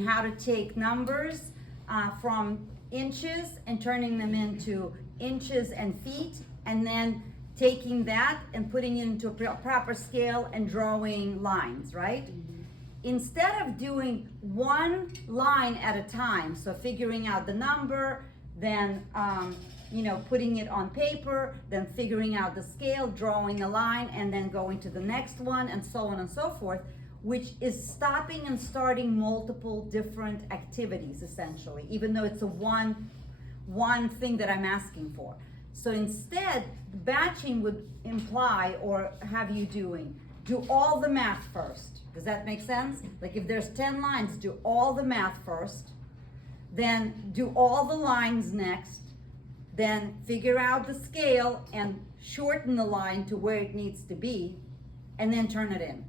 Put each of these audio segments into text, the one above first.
and how to take numbers from inches and turning them into inches and feet, and then taking that and putting it into a proper scale and drawing lines, right? Instead of doing one line at a time, so figuring out the number, then putting it on paper, then figuring out the scale, drawing a line, and then going to the next one, and so on and so forth, which is stopping and starting multiple different activities, essentially, even though it's a one thing that I'm asking for. So instead, batching would imply or have you do all the math first. Does that make sense? Like if there's 10 lines, do all the math first, then do all the lines next, then figure out the scale and shorten the line to where it needs to be, and then turn it in.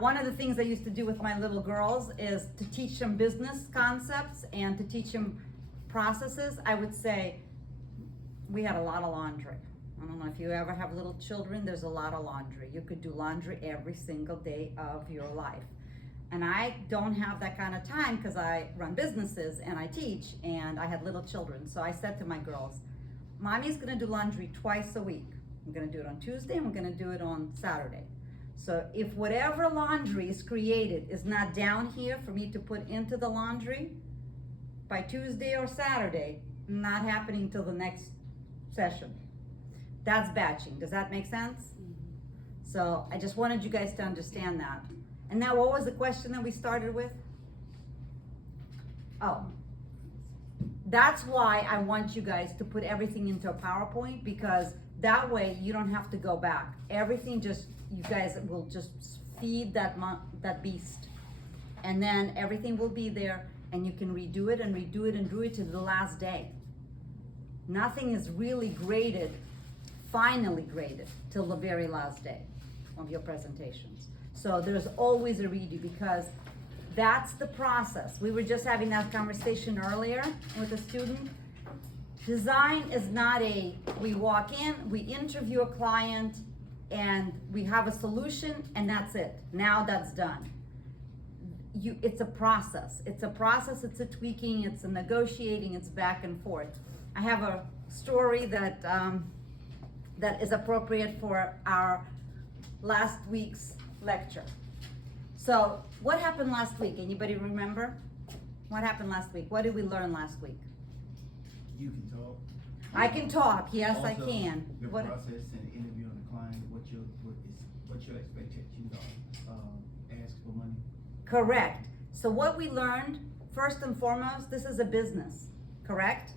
One of the things I used to do with my little girls is to teach them business concepts and to teach them processes. I would say we had a lot of laundry. I don't know if you ever have little children, there's a lot of laundry. You could do laundry every single day of your life. And I don't have that kind of time because I run businesses and I teach and I had little children. So I said to my girls, Mommy's gonna do laundry twice a week. I'm gonna do it on Tuesday and we're gonna do it on Saturday. So if whatever laundry is created is not down here for me to put into the laundry, by Tuesday or Saturday, not happening till the next session. That's batching. Does that make sense? So I just wanted you guys to understand that. And now what was the question that we started with? Oh, that's why I want you guys to put everything into a PowerPoint, because that way you don't have to go back. Everything you guys will just feed that beast. And then everything will be there and you can redo it and redo it and do it to the last day. Nothing is really graded, finally graded, till the very last day of your presentations. So there's always a redo, because that's the process. We were just having that conversation earlier with a student. Design is not we walk in, we interview a client, and we have a solution, and that's it. Now that's done. It's a process. It's a tweaking, it's a negotiating, it's back and forth. I have a story that is appropriate for our last week's lecture. So what happened last week? Anybody remember? What happened last week? What did we learn last week? You can talk. I can talk, yes, Also, I can. The process and interviewing the client, what your expectations are, ask for money. Correct. So what we learned, first and foremost, this is a business, correct?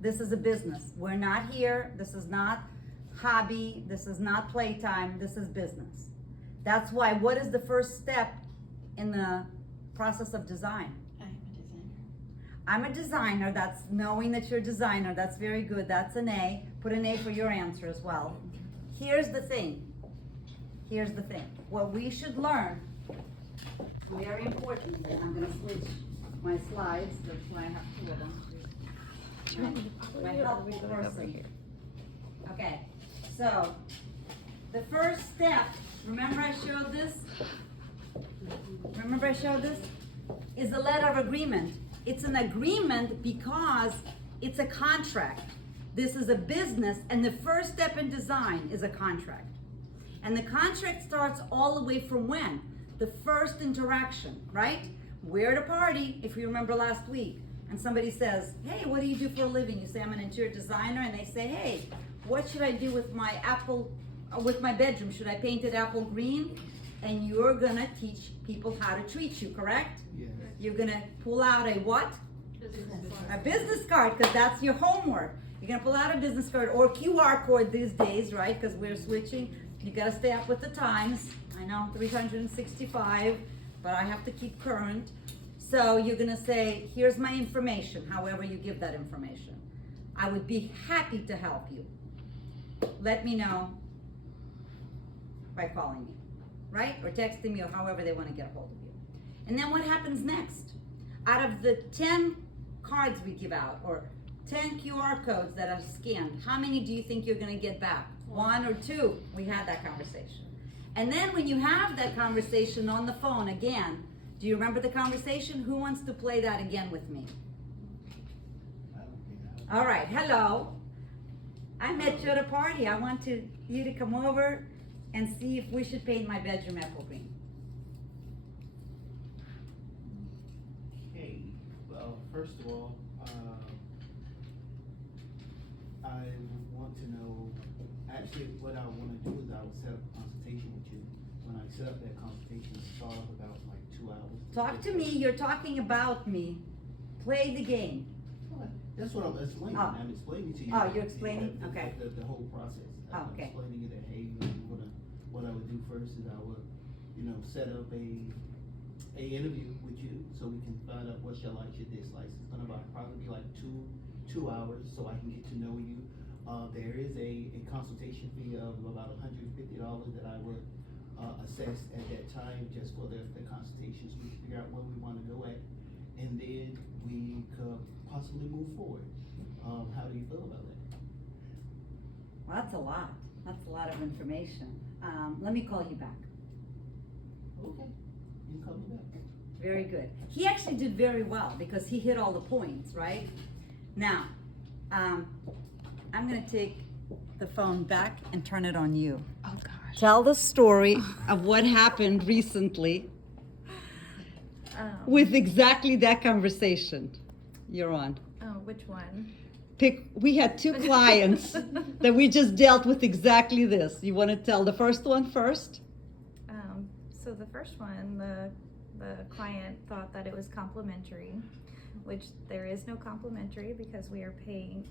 This is a business. We're not here, this is not hobby, this is not playtime, this is business. That's why, what is the first step in the process of design? I'm a designer. That's knowing that you're a designer. That's very good. That's an A. Put an A for your answer as well. Here's the thing. What we should learn, very important, and I'm going to switch my slides. That's why I have two of them. My helpful person. Okay, so the first step, remember I showed this? Is the letter of agreement. It's an agreement because it's a contract. This is a business, and the first step in design is a contract. And the contract starts all the way from when? The first interaction, right? We're at a party, if you remember last week, and somebody says, hey, what do you do for a living? You say, I'm an interior designer, and they say, hey, what should I do with my bedroom? Should I paint it apple green? And you're gonna teach people how to treat you, correct? Yes. You're gonna pull out a what? A business card, because that's your homework. You're gonna pull out a business card or QR code these days, right? Because we're switching. You gotta stay up with the times. I know, 365, but I have to keep current. So you're gonna say, here's my information, however you give that information. I would be happy to help you. Let me know by calling me, right? Or texting me, or however they wanna get a hold of you. And then what happens next? Out of the 10 cards we give out, or 10 QR codes that are scanned, how many do you think you're gonna get back? 1 or 2? We had that conversation. And then when you have that conversation on the phone again, do you remember the conversation? Who wants to play that again with me? I don't think I. All right, hello. I met you at a party. I want you to come over and see if we should paint my bedroom apple green. Okay, well, first of all, I want to know, actually, what I wanna do is I will set up a consultation with you. When I set up that consultation, it starts about like 2 hours. Talk to me. You're talking about me. Play the game. That's what I'm explaining. Oh. I'm explaining to you. Oh, you're explaining? Okay. The whole process. I'm Okay. explaining you that, hey, what I would do first is I would, set up a interview with you so we can find out what your likes, your dislikes. It's gonna probably be like two hours so I can get to know you. There is a consultation fee of about $150 that I would assess at that time just for the consultations. We can figure out where we wanna go at, and then we could possibly move forward. How do you feel about that? Well, that's a lot. That's a lot of information. Let me call you back. Okay, you can call me back. Very good. He actually did very well because he hit all the points, right? Now, I'm gonna take the phone back and turn it on you. Oh gosh. Tell the story of what happened recently with exactly that conversation. You're on. Oh, which one? We had 2 clients that we just dealt with exactly this. You want to tell the first one first? So the first one, the client thought that it was complimentary, which there is no complimentary because we're paying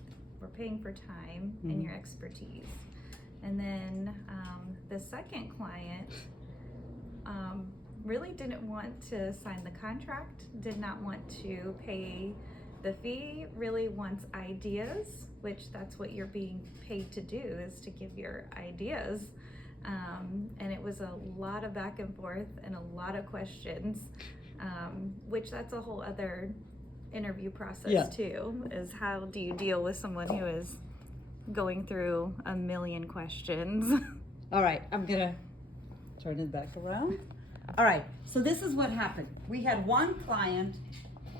for time and your expertise. And then the second client really didn't want to sign the contract, did not want to pay the fee, really wants ideas, which that's what you're being paid to do, is to give your ideas. And it was a lot of back and forth and a lot of questions, which that's a whole other interview process too, is how do you deal with someone who is going through a million questions. All right, I'm gonna turn it back around. All right, so this is what happened. We had one client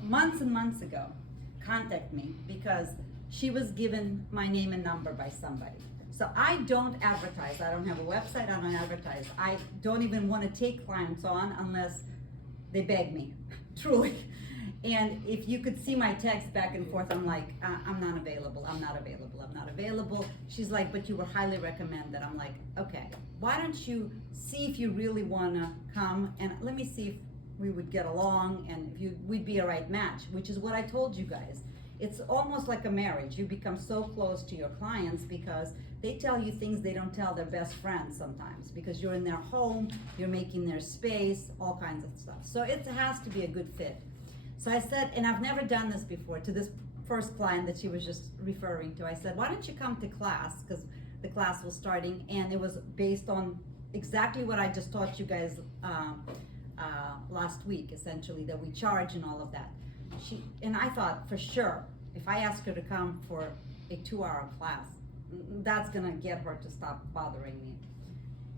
months and months ago contact me because she was given my name and number by somebody. So I don't advertise. I don't have a website. I don't advertise. I don't even want to take clients on unless they beg me, truly. And if you could see my text back and forth, I'm like, I'm not available. I'm not available. I'm not available. She's like, but you were highly recommended. I'm like, okay, why don't you see if you really want to come and let me see if we would get along and if we'd be a right match, which is what I told you guys. It's almost like a marriage. You become so close to your clients because they tell you things they don't tell their best friends sometimes because you're in their home, you're making their space, all kinds of stuff. So it has to be a good fit. So I said, and I've never done this before, to this first client that she was just referring to, I said, why don't you come to class? Because the class was starting and it was based on exactly what I just taught you guys last week, essentially, that we charge and all of that. And I thought for sure, if I ask her to come for a 2-hour class, that's gonna get her to stop bothering me.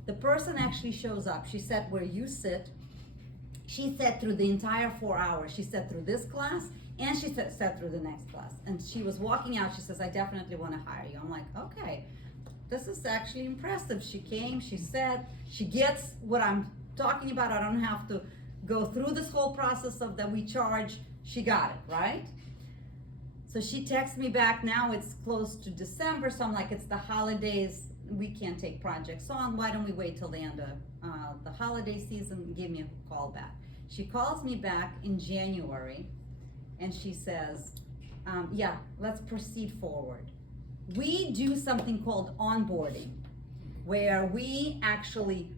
The person actually shows up. She sat where you sit. She sat through the entire 4 hours. She sat through this class and she sat through the next class. And she was walking out. She says, I definitely want to hire you. I'm like, okay, this is actually impressive. She came, she sat, she gets what I'm talking about. I don't have to go through this whole process of that we charge. She got it, right? So she texts me back. Now it's close to December. So I'm like, it's the holidays. We can't take projects on. Why don't we wait till the end of the holiday season and give me a call back? She calls me back in January and she says, yeah, let's proceed forward. We do something called onboarding, where we actually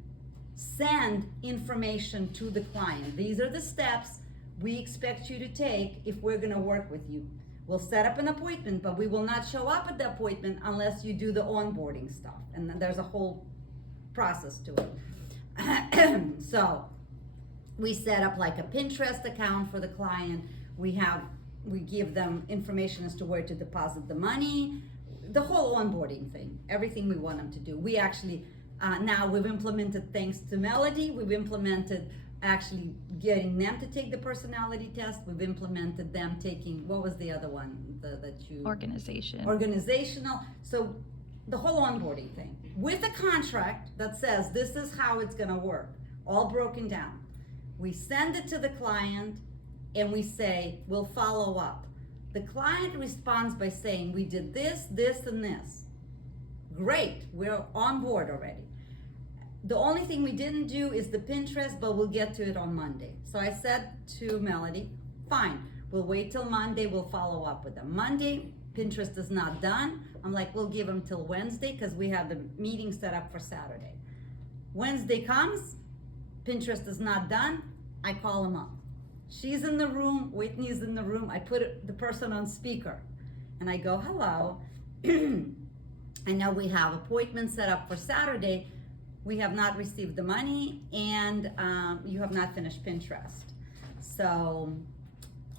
send information to the client. These are the steps we expect you to take if we're gonna work with you. We'll set up an appointment, but we will not show up at the appointment unless you do the onboarding stuff. And then there's a whole process to it. So we set up like a Pinterest account for the client. We give them information as to where to deposit the money, the whole onboarding thing, everything we want them to do. We actually Now we've implemented, thanks to Melody, we've implemented actually getting them to take the personality test. We've implemented them taking, what was the other one that you? Organizational. So the whole onboarding thing with a contract that says this is how it's gonna work, all broken down. We send it to the client and we say, we'll follow up. The client responds by saying, we did this, this, and this. Great, we're on board already. The only thing we didn't do is the Pinterest, but we'll get to it on Monday. So I said to Melody, fine, we'll wait till Monday, we'll follow up with them. Monday, Pinterest is not done. I'm like, we'll give them till Wednesday because we have the meeting set up for Saturday. Wednesday comes, Pinterest is not done, I call him up. She's in the room, Whitney's in the room, I put the person on speaker and I go, hello. I know we have appointments set up for Saturday. We have not received the money and you have not finished Pinterest. So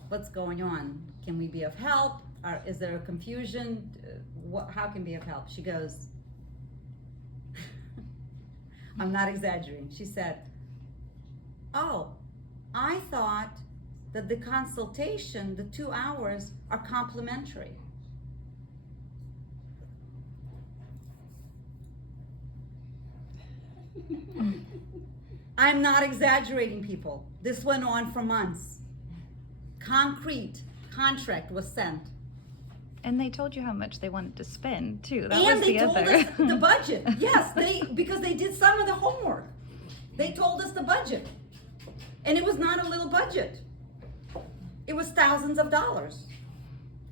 what's going on? Can we be of help? Is there a confusion? How can we be of help? She goes, I'm not exaggerating. She said, oh, I thought that the consultation, the 2 hours, are complimentary. I'm not exaggerating, people. This went on for months. Concrete contract was sent. And they told you how much they wanted to spend too. That And was they the told other. us the budget. Yes, because they did some of the homework. They told us the budget. And it was not a little budget. It was thousands of dollars.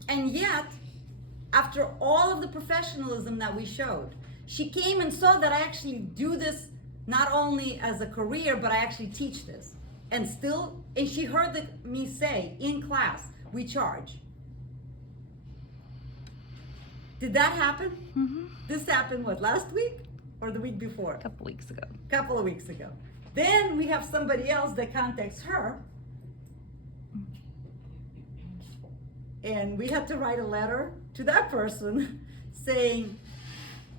And yet, after all of the professionalism that we showed, she came and saw that I actually do this not only as a career, but I actually teach this. And she heard me say in class, we charge. Did that happen? Mm-hmm. This happened, what, last week or the week before? A couple weeks ago. Couple of weeks ago. Then we have somebody else that contacts her. And we had to write a letter to that person saying,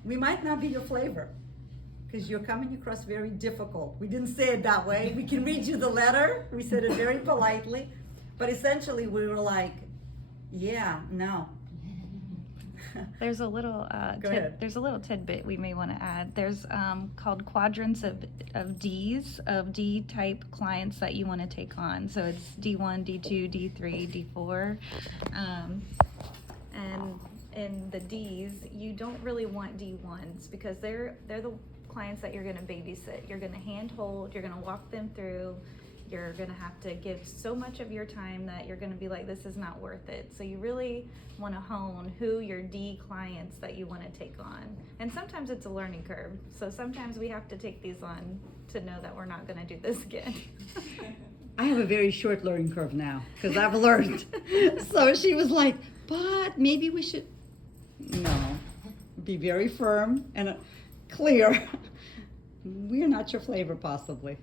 we might not be your flavor because you're coming across very difficult. We didn't say it that way. We can read you the letter. We said it very politely. But essentially we were like, yeah, no. There's a little there's a little tidbit we may want to add. There's called quadrants of D's, of D type clients that you want to take on. So it's D1, D2, D3, D4. And in the D's, you don't really want D1s because they're the clients that you're going to babysit. You're going to handhold, you're going to walk them through. You're going to have to give so much of your time that you're going to be like, this is not worth it. So you really want to hone who your D clients that you want to take on. And sometimes it's a learning curve. So sometimes we have to take these on to know that we're not going to do this again. I have a very short learning curve now because I've learned. So she was like, but maybe we should, no, be very firm and clear. We're not your flavor possibly.